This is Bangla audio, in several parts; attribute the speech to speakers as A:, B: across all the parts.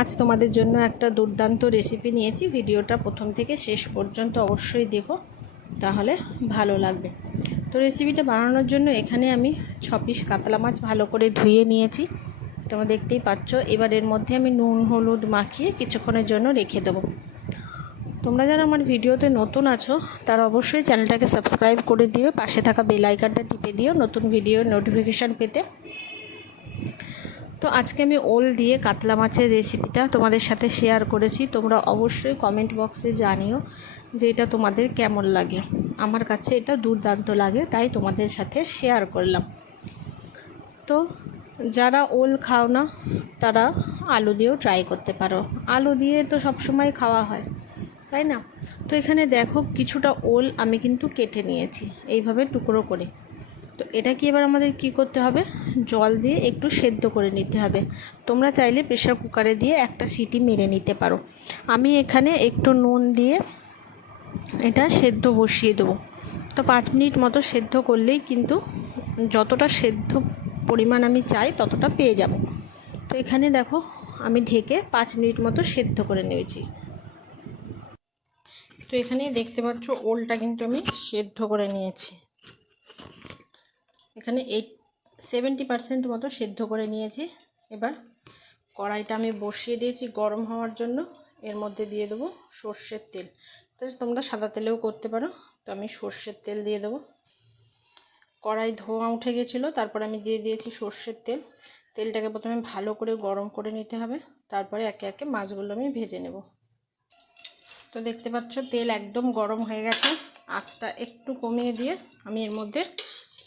A: আজ তোমাদের জন্য একটা দুর্দান্ত রেসিপি নিয়েছি। ভিডিওটা প্রথম থেকে শেষ পর্যন্ত অবশ্যই দেখো, তাহলে ভালো লাগবে। তো রেসিপিটা বানানোর জন্য এখানে আমি ছ পিস কাতলা মাছ ভালো করে ধুয়ে নিয়েছি। তোমরা দেখতেই পাচ্ছ, এবার এর মধ্যে আমি নুন, হলুদ মাখিয়ে কিছুক্ষণের জন্য রেখে দেবো। তোমরা যারা আমার ভিডিওতে নতুন আছো, তারা অবশ্যই চ্যানেলটাকে সাবস্ক্রাইব করে দিও, পাশে থাকা বেল টিপে দিও নতুন ভিডিও নোটিফিকেশান পেতে। তো আজকে আমি ওল দিয়ে কাতলা মাছের রেসিপিটা তোমাদের সাথে শেয়ার করেছি। তোমরা অবশ্যই কমেন্ট বক্সে জানিও যে এটা তোমাদের কেমন লাগে। আমার কাছে এটা দুর্দান্ত লাগে, তাই তোমাদের সাথে শেয়ার করলাম। তো যারা ওল খাও না, তারা আলু দিয়েও ট্রাই করতে পারো। আলু দিয়ে তো সবসময় খাওয়া হয়, তাই না? তো এখানে দেখো, কিছুটা ওল আমি কিন্তু কেটে নিয়েছি, এইভাবে টুকরো করে। তো এটা কি এবার আমাদের কি করতে হবে? জল দিয়ে একটু সেদ্ধ করে নিতে হবে। তোমরা চাইলে প্রেশার কুকারে দিয়ে একটা সিটি মেরে নিতে পারো। আমি এখানে একটু নুন দিয়ে এটা সেদ্ধ বসিয়ে দেবো। তো পাঁচ মিনিট মতো সেদ্ধ করলেই কিন্তু যতটা সেদ্ধ পরিমাণ আমি চাই ততটা পেয়ে যাব। তো এখানে দেখো, আমি ঢেকে পাঁচ মিনিট মতো সেদ্ধ করে নিয়েছি। তো এখানে দেখতে পাচ্ছ, ওলটা কিন্তু আমি সেদ্ধ করে নিয়েছি। এখানে এইট সেভেন্টি পারসেন্ট মতো সেদ্ধ করে নিয়েছি। এবার কড়াইটা আমি বসিয়ে দিয়েছি গরম হওয়ার জন্য। এর মধ্যে দিয়ে দেবো সর্ষের তেল। তো তোমরা সাদা তেলেও করতে পারো। তো আমি সর্ষের তেল দিয়ে দেবো। কড়াই ধোঁয়া উঠে গেছিল, তারপর আমি দিয়ে দিয়েছি সর্ষের তেল। তেলটাকে প্রথমে ভালো করে গরম করে নিতে হবে। তারপরে একে একে মাছগুলো আমি ভেজে নেব। তো দেখতে পাচ্ছ তেল একদম গরম হয়ে গেছে। আঁচটা একটু কমিয়ে দিয়ে আমি এর মধ্যে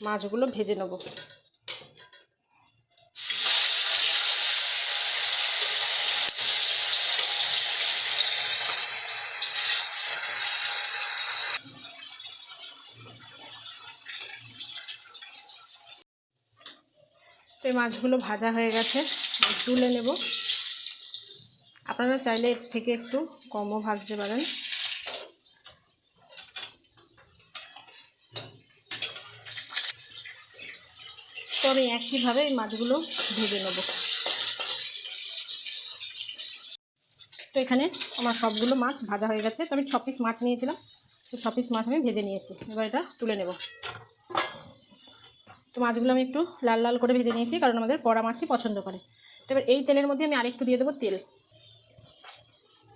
A: মাছগুলো ভেজে নেব। তো এই মাছগুলো ভাজা হয়ে গেছে, তুলে নেব। আপনারা চাইলে এর থেকে একটু কমও ভাজতে পারেন। তো আমি একইভাবে এই মাছগুলো ভেজে নেব। তো এখানে আমার সবগুলো মাছ ভাজা হয়ে গেছে। তো আমি ছ পিস মাছ নিয়েছিলাম। তো ছ পিস মাছ আমি ভেজে নিয়েছি। এবার এটা তুলে নেব। তো মাছগুলো আমি একটু লাল লাল করে ভেজে নিয়েছি, কারণ আমাদের পড়া মাছই পছন্দ করে। তো এবার এই তেলের মধ্যে আমি আরেকটু দিয়ে দেবো তেল।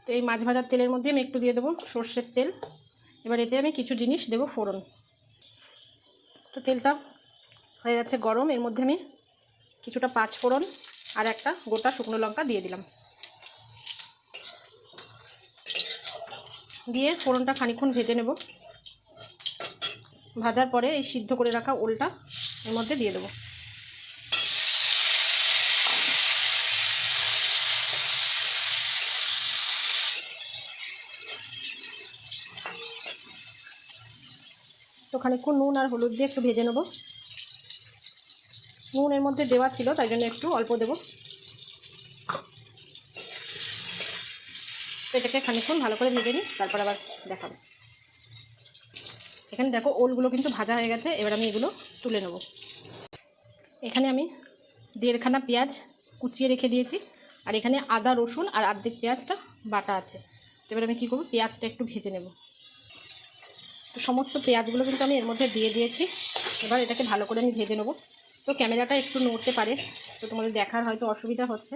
A: তো এই মাছ ভাজার তেলের মধ্যে আমি একটু দিয়ে দেবো সর্ষের তেল। এবার এতে আমি কিছু জিনিস দেবো ফোড়ন। তো তেলটা হয়ে যাচ্ছে গরম, এর মধ্যে আমি কিছুটা পাঁচ ফোড়ন আর একটা গোটা শুকনো লঙ্কা দিয়ে দিলাম। দিয়ে ফোড়নটা খানিক্ষণ ভেজে নেব। ভাজার পরে এই সিদ্ধ করে রাখা ওলটা এর মধ্যে দিয়ে দেবো। তো খানিক্ষণ নুন আর হলুদ দিয়ে একটু ভেজে নেব। নুন এর মধ্যে দেওয়া ছিল, তাই জন্য একটু অল্প দেব। এটাকে খানিক্ষণ ভালো করে ভেজে নিই, তারপর আবার দেখাবো। এখানে দেখো, ওলগুলো কিন্তু ভাজা হয়ে গেছে, এবার আমি এগুলো তুলে নেব। এখানে আমি দেড়খানা পেঁয়াজ কুচিয়ে রেখে দিয়েছি, আর এখানে আদা, রসুন আর আর্ধেক পেঁয়াজটা বাটা আছে। এবার আমি কী করব, পেঁয়াজটা একটু ভেজে নেব। সমস্ত পেঁয়াজগুলো কিন্তু আমি এর মধ্যে দিয়ে দিয়েছি, এবার এটাকে ভালো করে আমি ভেজে নেব। তো ক্যামেরাটা একটু নড়তে পারে, তো তোমাদের দেখার হয়তো অসুবিধা হচ্ছে।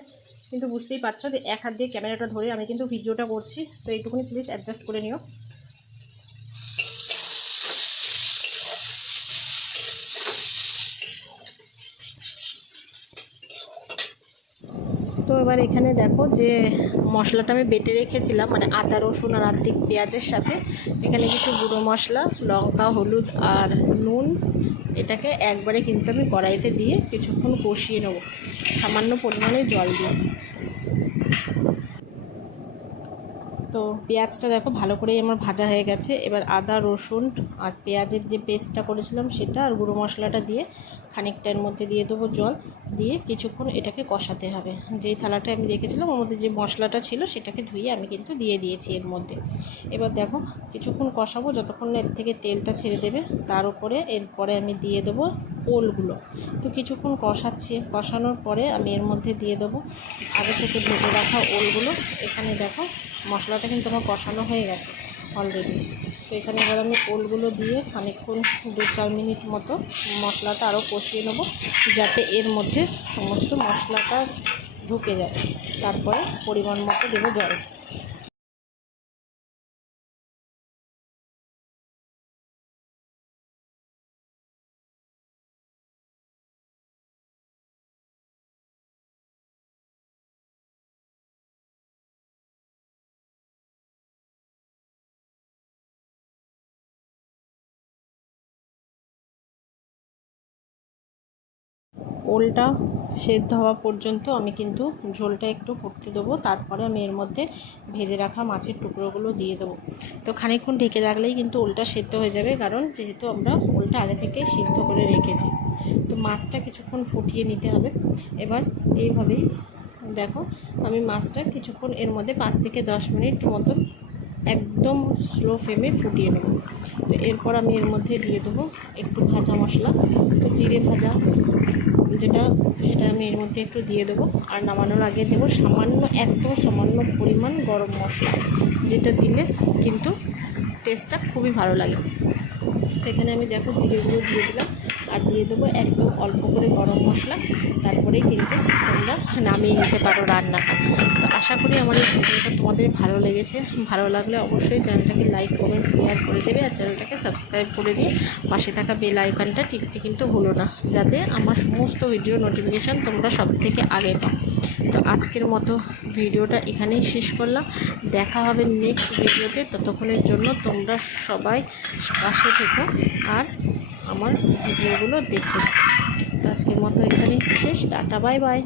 A: কিন্তু বুঝতেই পারছ যে এক হাত দিয়ে ক্যামেরাটা ধরে আমি কিন্তু ভিডিওটা করছি, তো এইটুকুনি প্লিজ অ্যাডজাস্ট করে নিও। তো এবার এখানে দেখো যে মশলাটা আমি বেটে রেখেছিলাম মানে আদা, রসুন আর আর্ধেক পেঁয়াজের সাথে। এখানে কিছু গুঁড়ো মশলা, লঙ্কা, হলুদ আর নুন এটাকে একবারে কিন্তু আমি কড়াইতে দিয়ে কিছুক্ষণ কষিয়ে নেব। সামান্য পরিমাণে জল দিয়ে। তো পেঁয়াজটা দেখো ভালো করেই আমার ভাজা হয়ে গেছে। এবার আদা, রসুন আর পেঁয়াজের যে পেস্টটা করেছিলাম সেটা আর গুঁড়ো মশলাটা দিয়ে খানিকটার মধ্যে দিয়ে দেবো জল। দিয়ে কিছুক্ষণ এটাকে কষাতে হবে। যেই থালাটা আমি রেখেছিলাম, ওর মধ্যে যে মশলাটা ছিল, সেটাকে ধুয়ে আমি কিন্তু দিয়ে দিয়েছি এর মধ্যে। এবার দেখো, কিছুক্ষণ কষাবো, যতক্ষণ এর থেকে তেলটা ছেড়ে দেবে, তার উপরে এরপরে আমি দিয়ে দেবো ওলগুলো। তো কিছুক্ষণ কষাচ্ছি। কষানোর পরে আমি এর মধ্যে দিয়ে দেবো আগে থেকে ভেজে রাখা ওলগুলো। এখানে দেখো, মশলাটা কিন্তু আমার কষানো হয়ে গেছে অলরেডি তো এখানে এবার আমি কোলগুলো দিয়ে খানিকক্ষণ দু চার মিনিট মতো মশলাটা আরও কষিয়ে নেব, যাতে এর মধ্যে সমস্ত মশলাটা ঢুকে যায়। তারপরে পরিমাণ মতো দেবো জল। ওলটা সেদ্ধ হওয়া পর্যন্ত আমি কিন্তু ঝোলটা একটু ফুটতে দেবো। তারপরে আমি এর মধ্যে ভেজে রাখা মাছের টুকরোগুলো দিয়ে দেবো। তো খানিকক্ষণ ঢেকে রাখলেই কিন্তু ওলটা সেদ্ধ হয়ে যাবে, কারণ যেহেতু আমরা ওলটা আগে থেকে সিদ্ধ করে রেখেছি। তো মাছটা কিছুক্ষণ ফুটিয়ে নিতে হবে। এবার এইভাবেই দেখো, আমি মাছটা কিছুক্ষণ এর মধ্যে পাঁচ থেকে দশ মিনিট মতন একদম স্লো ফ্লেমে ফুটিয়ে নেব। তো এরপর আমি এর মধ্যে দিয়ে দেবো একটু ভাজা মশলা। তো জিরে ভাজা যেটা, সেটা আমি এর মধ্যে একটু দিয়ে দেবো। আর নামানোর আগে দেবো সামান্য, একদম সামান্য পরিমাণ গরম মশলা, যেটা দিলে কিন্তু টেস্টটা খুবই ভালো লাগে। তো এখানে আমি দেখো জিরেগুলো দিয়ে দিলাম। আর দিয়ে দেবো একদম অল্প করে গরম মশলা, তারপরেই কিন্তু তোমরা নামিয়ে নিতে পারো রান্নাটা তো আশা করি আমার এই ভিডিওটা তোমাদের ভালো লেগেছে। ভালো লাগলে অবশ্যই চ্যানেলটাকে লাইক, কমেন্ট, শেয়ার করে দেবে আর চ্যানেলটাকে সাবস্ক্রাইব করে দিয়ে পাশে থাকা বেল আইকনটা টিপতে কিন্তু ভুলো না, যাতে আমার সমস্ত ভিডিও নোটিফিকেশান তোমরা সব থেকে আগে পাও। তো আজকের মতো ভিডিওটা এখানেই শেষ করলাম। দেখা হবে নেক্সট ভিডিওতে। ততক্ষণের জন্য তোমরা সবাই পাশে থেকো আর আমার ভিডিওগুলো দেখতে আজকের মতো এখানে শেষ। Tata bye bye.